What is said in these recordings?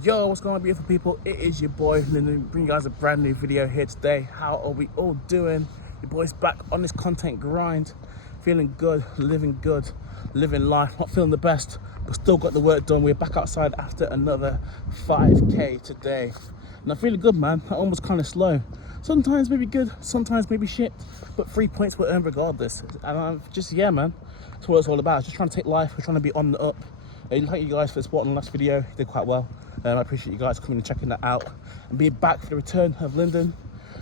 Yo, what's going on, beautiful people? It is your boy Lindon, bringing you guys a brand new video here today. How are we all doing? Your boy's back on this content grind, feeling good, living life, not feeling the best, but still got the work done. We're back outside after another 5k today, and I'm feeling good, man. I'm almost kind of slow. Sometimes maybe good, sometimes maybe shit, but 3 points were earned regardless. And I'm just, yeah, man, that's what it's all about. Just trying to take life, we're trying to be on the up. Thank you guys for the support on the last video. You did quite well. I appreciate you guys coming and checking that out and being back for the return of Lindon.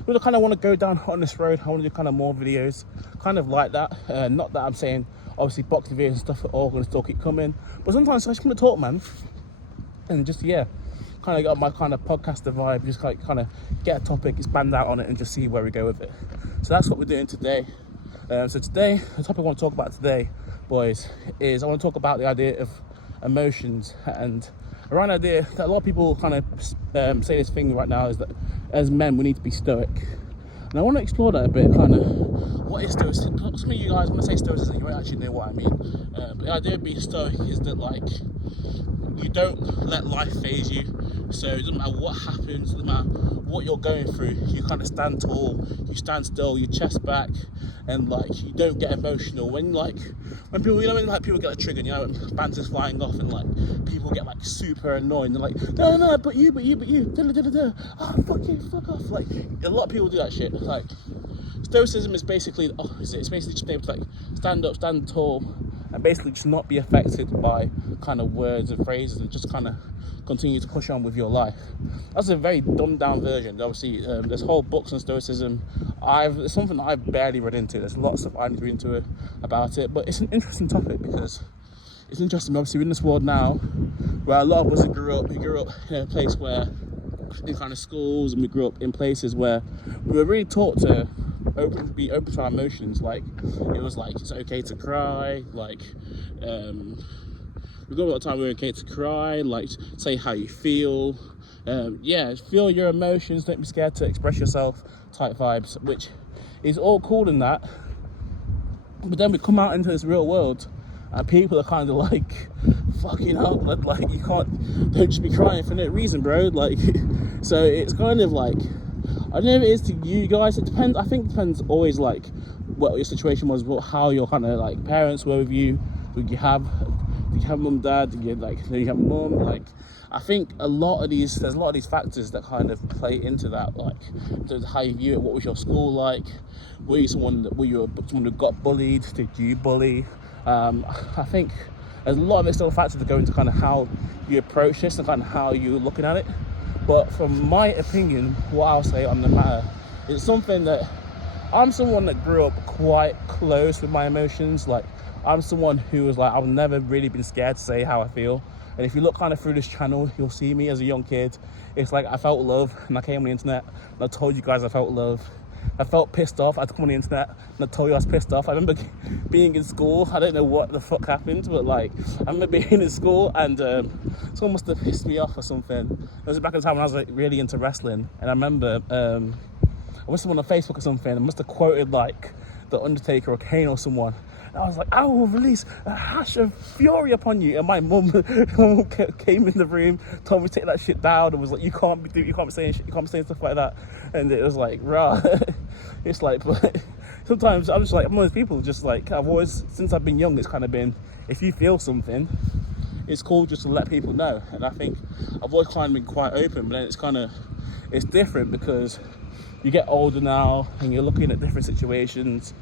Really kind of want to go down on this road. I want to do kind of more videos, kind of like that. Not that I'm saying obviously boxing videos and stuff are all going to still keep coming, but sometimes I just want to talk, man, and just kind of got my kind of podcaster vibe. Just kind of get a topic, expand out on it, and just see where we go with it. So that's what we're doing today. So today, the topic I want to talk about today, boys, is I want to talk about the idea of emotions, and around the idea that a lot of people kind of say this thing right now is that as men we need to be stoic, and I want to explore that a bit. Kind of what is stoicism? Some of you guys, when I say stoicism, you won't actually know what I mean, but the idea of being stoic is that, like, you don't let life phase you. So it doesn't matter what happens, it doesn't matter what you're going through, you kind of stand tall, you stand still, your chest back, and like you don't get emotional. When people, you know, when like people get a trigger, you know, when banter's flying off and like people get like super annoyed, they're like, no, but you, oh, fuck off. Like, a lot of people do that shit. Like, stoicism is basically the opposite. It's basically just being able to like stand up, stand tall, and basically just not be affected by kind of words and phrases, and just kind of continue to push on with your life. That's a very dumbed down version. Obviously, there's whole books on stoicism. It's something that I've barely read into. There's lots of I need to read into it about it, but it's an interesting topic because it's interesting. Obviously, we're in this world now where a lot of us grew up in a place where, in kind of schools, and we grew up in places where we were really taught to be open to our emotions. Like, it was like, it's okay to cry, like, we've got a lot of time we're okay to cry, like, say how you feel, feel your emotions, don't be scared to express yourself type vibes, which is all cool in that. But then we come out into this real world and people are kind of like, fucking hell, like, don't just be crying for no reason, bro. Like, so it's kind of like, I don't know if it is to you guys, it depends. I think it depends always, like, what your situation was, how your kind of like parents were with you. Did you have mum, dad? Did you have mum? Like, I think there's a lot of these factors that kind of play into that, like, to how you view it. What was your school like? Were you someone who got bullied? Did you bully? I think there's a lot of external factors that go into kind of how you approach this and kind of how you're looking at it. But from my opinion, what I'll say on the matter is something that I'm someone that grew up quite close with my emotions. Like, I'm someone who was like, I've never really been scared to say how I feel. And if you look kind of through this channel, you'll see me as a young kid. It's like I felt love and I came on the internet and I told you guys I felt love. I felt pissed off, I had to come on the internet and I told you I was pissed off. I remember being in school, I don't know what the fuck happened, but like, I remember being in school and someone must have pissed me off or something. It was back in the time when I was like really into wrestling, and I remember I was someone on Facebook or something, I must have quoted like The Undertaker or Kane or someone. I was like, I will release a hash of fury upon you. And my mum came in the room, told me to take that shit down, and was like, you can't be saying shit, you can't be saying stuff like that. And it was like, rah. It's like, but sometimes I'm just like, I'm one of those people, just like, I've always, since I've been young, it's kind of been, if you feel something, it's cool just to let people know. And I think I've always kind of been quite open, but then it's different because you get older now and you're looking at different situations,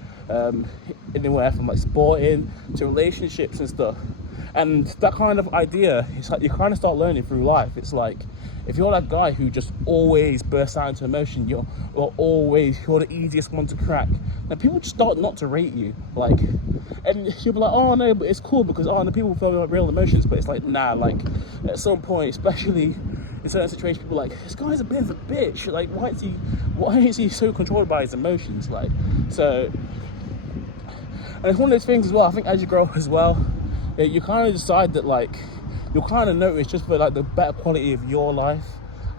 anywhere from like sporting to relationships and stuff, and that kind of idea, it's like you kind of start learning through life. It's like, if you're that guy who just always bursts out into emotion, you're the easiest one to crack, then people just start not to rate you. Like, and you'll be like, oh no, but it's cool because the people feel like real emotions. But it's like, nah, like, at some point, especially in certain situations, people are like, this guy's a bit of a bitch. Like, why is he so controlled by his emotions? Like, so, and it's one of those things as well. I think as you grow up as well, you kind of decide that, like, you'll kind of notice just for like the better quality of your life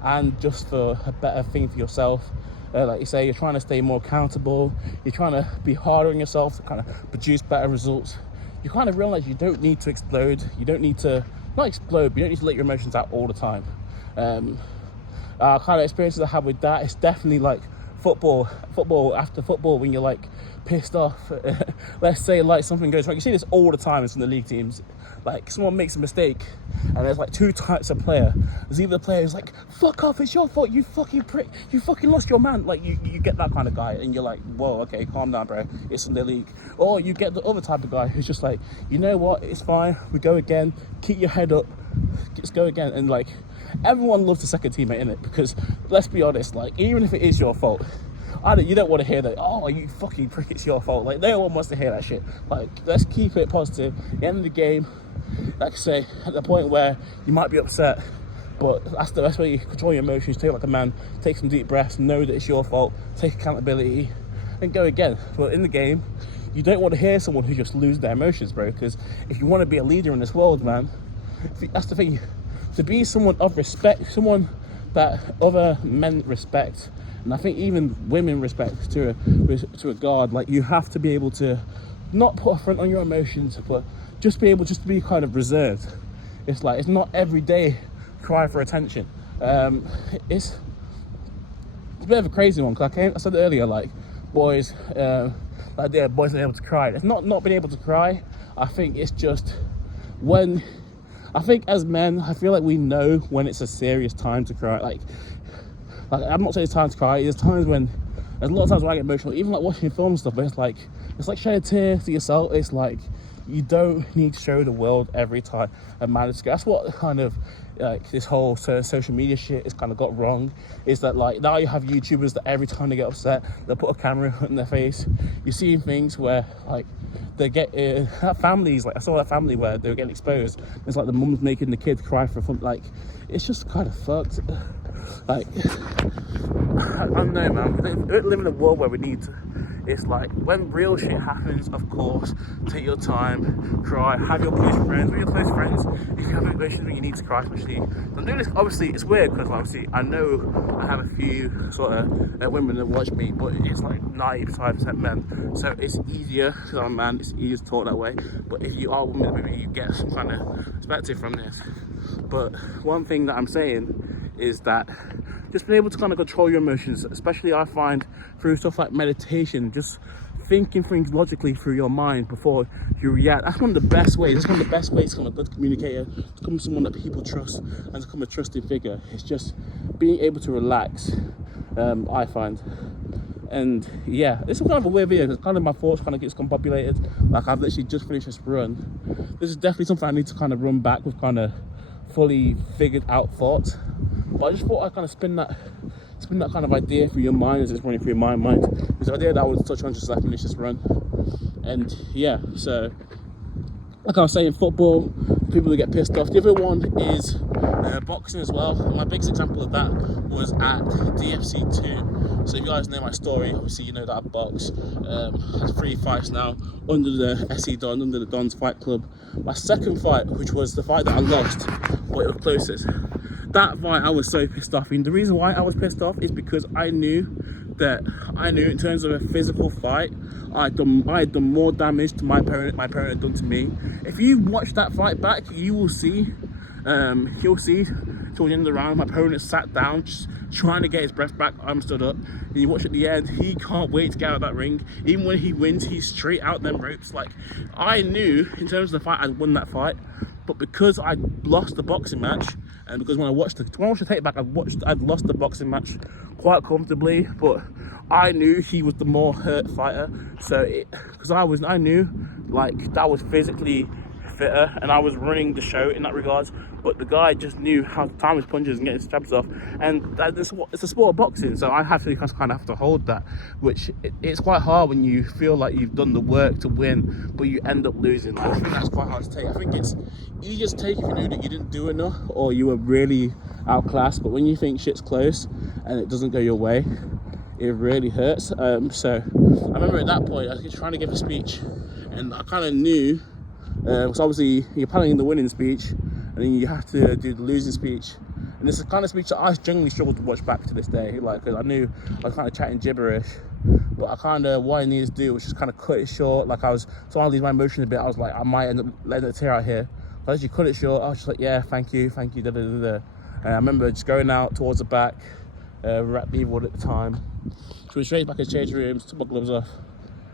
and just for a better thing for yourself. Like you say, you're trying to stay more accountable. You're trying to be harder on yourself to kind of produce better results. You kind of realize you don't need to explode. You don't need to, not explode, but you don't need to let your emotions out all the time. Kind of experiences I have with that, it's definitely like football after football, when you're like pissed off. Let's say like something goes wrong. You see this all the time in some of the league teams. Like someone makes a mistake and there's like two types of player. There's either the player who's like, fuck off, it's your fault, you fucking prick, you fucking lost your man. Like you get that kind of guy and you're like, whoa, okay, calm down, bro, it's in the league. Or you get the other type of guy who's just like, you know what, it's fine, we go again, keep your head up, let's go again. And like, everyone loves the second teammate, innit? Because let's be honest, like even if it is your fault, you don't want to hear that, oh, you fucking prick, it's your fault. Like no one wants to hear that shit. Like let's keep it positive. At the end of the game, like I say, at the point where you might be upset, but that's the best way you control your emotions. Take like a man, take some deep breaths, know that it's your fault, take accountability and go again. But in the game, you don't want to hear someone who just loses their emotions, bro, because if you want to be a leader in this world, man, that's the thing. To be someone of respect, someone that other men respect, and I think even women respect to a guard, like you have to be able to not put a front on your emotions, but just be able to be kind of reserved. It's like, it's not every day cry for attention. It's a bit of a crazy one, because I said earlier, like boys, like they're boys not able to cry. It's not being able to cry. I think it's just when, I think as men, I feel like we know when it's a serious time to cry. Like I'm not saying it's time to cry. There's times when, there's a lot of times when I get emotional, even like watching film and stuff. But it's like shedding a tear to yourself. It's like you don't need to show the world every time a man is. That's what kind of like this whole social media shit is kind of got wrong. Is that like now you have YouTubers that every time they get upset, they put a camera in their face. You're seeing things where like they get families, like I saw that family where they were getting exposed. It's like the mum's making the kid cry for fun. Like it's just kind of fucked. Like I don't know, man. We don't live in a world where we need to. It's like when real shit happens, of course, take your time, cry, have your close friends. With your close friends, you can have emotions when you need to cry, especially. I'm doing this, obviously, it's weird because obviously I know I have a few sort of women that watch me, but it's like 95% men. So it's easier, because I'm a man, it's easier to talk that way. But if you are a woman, maybe you get some kind of perspective from this. But one thing that I'm saying is that just being able to kind of control your emotions, especially I find through stuff like meditation, just thinking things logically through your mind before you react. That's one of the best ways. That's one of the best ways to become a good communicator, to become someone that people trust, and to become a trusted figure. It's just being able to relax, I find. And yeah, it's kind of a weird video because kind of my thoughts kind of gets compopulated. Like I've literally just finished this run. This is definitely something I need to kind of run back with kind of fully figured out thoughts. But I just thought I'd kind of spin that kind of idea through your mind as it's running through my mind. Because the idea that I would touch on just as I finish this run. And yeah, so like I was saying, football, people who get pissed off. The other one is boxing as well. My biggest example of that was at DFC 2. So if you guys know my story, obviously you know that I box. Had 3 fights now under the SE Don, under the Don's Fight Club. My second fight, which was the fight that I lost, but it was closest. That fight, I was so pissed off. And the reason why I was pissed off is because I knew in terms of a physical fight, I had done more damage to my opponent had done to me. If you watch that fight back, you will see, towards the end of the round, my opponent sat down, just trying to get his breath back. I'm stood up. And you watch at the end, he can't wait to get out of that ring. Even when he wins, he's straight out them ropes. Like, I knew, in terms of the fight, I'd won that fight. But because I lost the boxing match, and because when I watched the tape back, I'd lost the boxing match quite comfortably. But I knew he was the more hurt fighter. So because I knew like that was physically fitter, and I was running the show in that regard. But the guy just knew how to time his punches and get his jabs off, and it's a sport of boxing, so I have to kind of have to hold that, which it's quite hard when you feel like you've done the work to win, but you end up losing. Like, I think that's quite hard to take. I think it's easier to take if you know that you didn't do enough or you were really outclassed, but when you think shit's close and it doesn't go your way, it really hurts. So I remember at that point I was trying to give a speech, and I kind of knew, because obviously you're planning the winning speech, and then you have to do the losing speech. And it's the kind of speech that I generally struggle to watch back to this day, like, because I knew I was kind of chatting gibberish, but I kind of, what I needed to do was just kind of cut it short. Like, I was trying to lose my emotions a bit. I was like, I might end up letting a tear out here. But as you cut it short, I was just like, yeah, thank you, da da da da. And I remember just going out towards the back, we're at B-Ward at the time. So we straight back in change rooms, took my gloves off,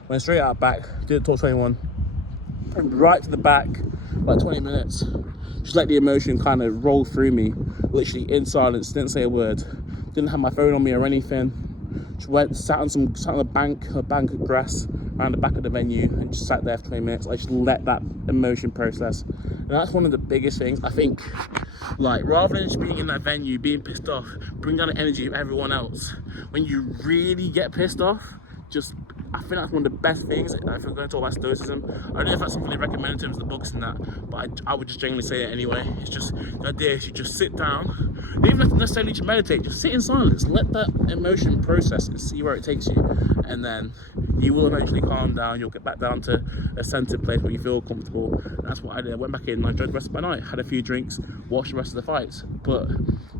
went straight out back, didn't talk to anyone, right to the back, like 20 minutes. Just let the emotion kind of roll through me, literally in silence, didn't say a word, didn't have my phone on me or anything. Just went, sat on a bank of grass around the back of the venue and just sat there for 20 minutes. I just let that emotion process. And that's one of the biggest things, I think, like, rather than just being in that venue, being pissed off, bring down the energy of everyone else. When you really get pissed off, I think that's one of the best things. If we're going to talk about Stoicism, I don't know if that's something they recommend in terms of the books and that, but I would just generally say it anyway. It's just, the idea is you just sit down, you don't even have to necessarily just meditate, just sit in silence, let that emotion process and see where it takes you, and then you will eventually calm down, you'll get back down to a centered place where you feel comfortable. And that's what I did. I went back in, I enjoyed the rest of my night, had a few drinks, watched the rest of the fights. But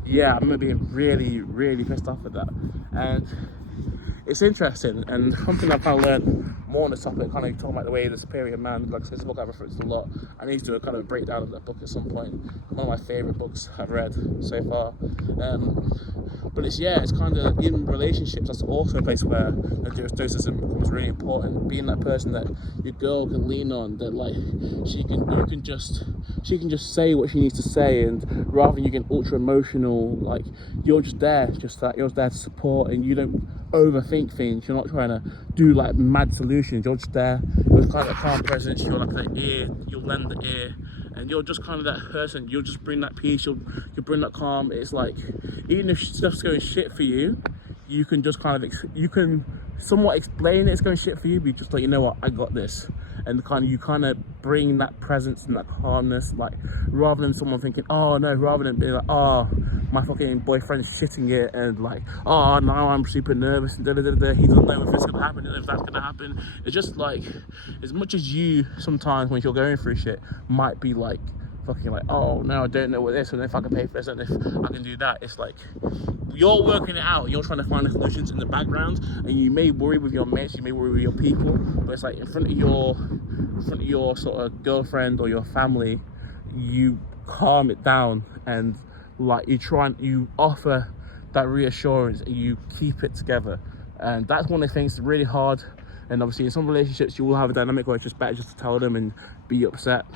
yeah, I remember being really, really pissed off at that. And it's interesting, and something I've kind of learned more on this topic, kind of talking about the way the superior man, like I said, it's a book I've referred to a lot. I need to do a kind of breakdown of that book at some point. One of my favourite books I've read so far. But it's kind of, in relationships, that's also a place where the Stoicism becomes really important. Being that person that your girl can lean on, that like she can just say what she needs to say, and rather than you get ultra emotional, like you're just there to support, and you don't overthink things. You're not trying to do like mad solutions. You're just there. You're kind of a calm presence. You're like an ear. You'll lend the ear, and you're just kind of that person. You'll just bring that peace. You'll bring that calm. It's like, even if stuff's going shit for you, you can just kind of you can somewhat explain it's going shit for you, but you just like, you know what, I got this. And you kind of bring that presence and that calmness, like, rather than someone thinking, oh no, rather than being like, oh, my fucking boyfriend's shitting it, and like, oh, now I'm super nervous, and he doesn't know if it's gonna happen, and if that's gonna happen. It's just like, as much as you sometimes when you're going through shit might be like fucking like, oh no, I don't know what this, and if I can pay for this, and if I can do that. It's like, you're working it out, you're trying to find the solutions in the background, and you may worry with your mates, you may worry with your people, but it's like in front of your sort of girlfriend or your family, you calm it down, and like you offer that reassurance, and you keep it together. And that's one of the things that's really hard. And obviously in some relationships you will have a dynamic where it's just better just to tell them and be upset.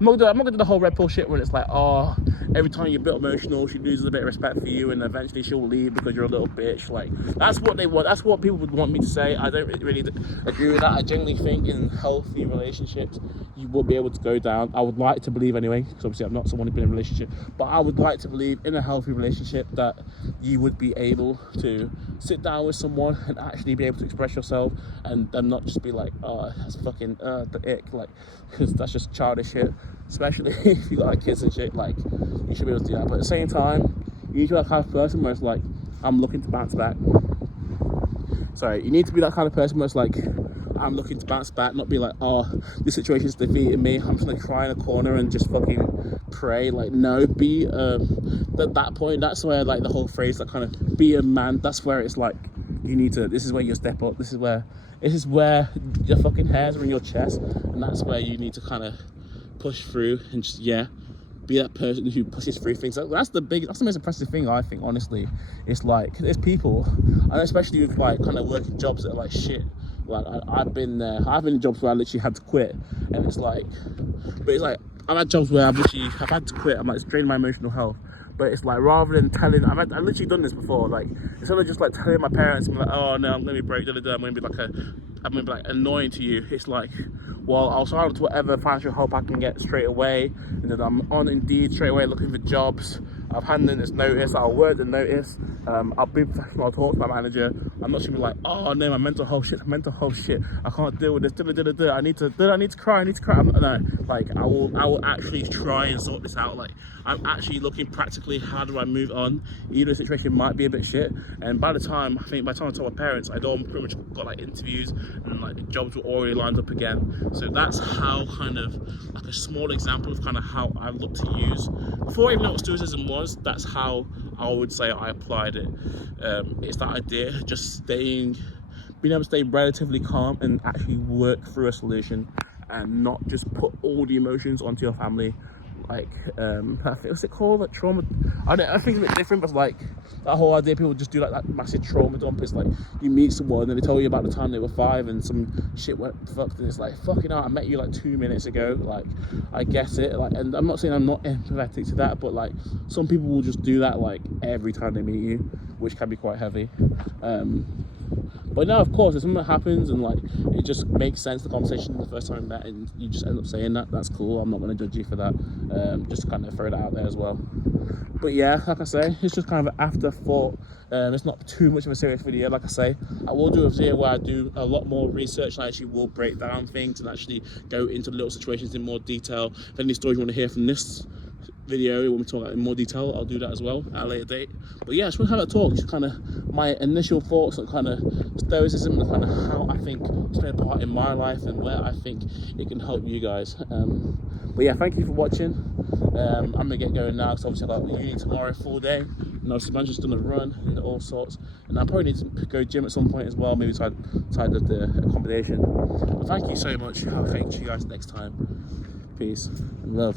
I'm not gonna do the whole Red Pill shit where it's like, oh, every time you're a bit emotional, she loses a bit of respect for you, and eventually she'll leave because you're a little bitch. Like, that's what they want. That's what people would want me to say. I don't really agree with that. I genuinely think in healthy relationships, you will be able to go down. I would like to believe anyway, because obviously I'm not someone who's been in a relationship, but I would like to believe in a healthy relationship that you would be able to sit down with someone and actually be able to express yourself, and then not just be like, oh, that's fucking the ick, like, because that's just childish shit. Especially if you got like kids and shit, like, you should be able to do that. But at the same time, you need to be that kind of person where it's like, I'm looking to bounce back. Sorry, you need to be that kind of person where it's like, I'm looking to bounce back, not be like, oh, this situation's defeating me, I'm just gonna cry in a corner and just fucking pray. Like, no, be at that point, that's where like the whole phrase, like, kind of be a man, that's where it's like, you need to, this is where you step up, this is where your fucking hairs are in your chest, and that's where you need to kind of push through and just be that person who pushes through things. That's the most impressive thing, I think, honestly. It's like, there's people, and especially with like kind of working jobs that are like shit. Like, I've been in jobs where I literally had to quit, and it's like, but it's like, I've had jobs where I've had to quit. I'm like, it's draining my emotional health. But it's like, rather than telling, I've literally done this before. Like, instead of just like telling my parents, I'm like, oh no, I'm gonna be broke, I'm gonna be like annoying to you. It's like, well, I'll sign up to whatever financial help I can get straight away, and then I'm on Indeed straight away looking for jobs. I've handed in this notice, I'll work the notice, I'll be professional, I'll talk to my manager. I'm not gonna be like, oh no, my mental health shit, I can't deal with this, I need to cry. No, like, I will actually try and sort this out. Like, I'm actually looking practically, how do I move on, even if the situation might be a bit shit. And by the time I told my parents, I'd all pretty much got like interviews, and like the jobs were already lined up again. So that's how, kind of like a small example of kind of how I look to use, before I even know what Stoicism was, that's how I would say I applied it. It's that idea, just being able to stay relatively calm and actually work through a solution, and not just put all the emotions onto your family. like I think, what's it called, like trauma, I think it's a bit different, but like that whole idea people just do like that massive trauma dump. It's like you meet someone and they tell you about the time they were 5 and some shit went fucked, and it's like, fucking hell, I met you like 2 minutes ago. Like, I get it, like, and I'm not saying I'm not empathetic to that, but like some people will just do that like every time they meet you, which can be quite heavy. But no, of course, if something happens and like it just makes sense, the conversation the first time we met, and you just end up saying that, that's cool. I'm not going to judge you for that. Just to kind of throw that out there as well. But yeah, like I say, it's just kind of an afterthought. It's not too much of a serious video. Like I say, I will do a video where I do a lot more research and I actually will break down things and actually go into little situations in more detail. If any stories you want to hear from this video, when we talk about in more detail, I'll do that as well at a later date. But yeah, just want to have a talk. Just kind of my initial thoughts on kind of Stoicism and kind of how I think it's played a part in my life and where I think it can help you guys. But yeah, thank you for watching. I'm gonna get going now because obviously I've got uni tomorrow, full day, and obviously man's just done a run and all sorts, and I probably need to go gym at some point as well, maybe side of the accommodation. But thank you so much. I'll catch you guys next time. Peace and love.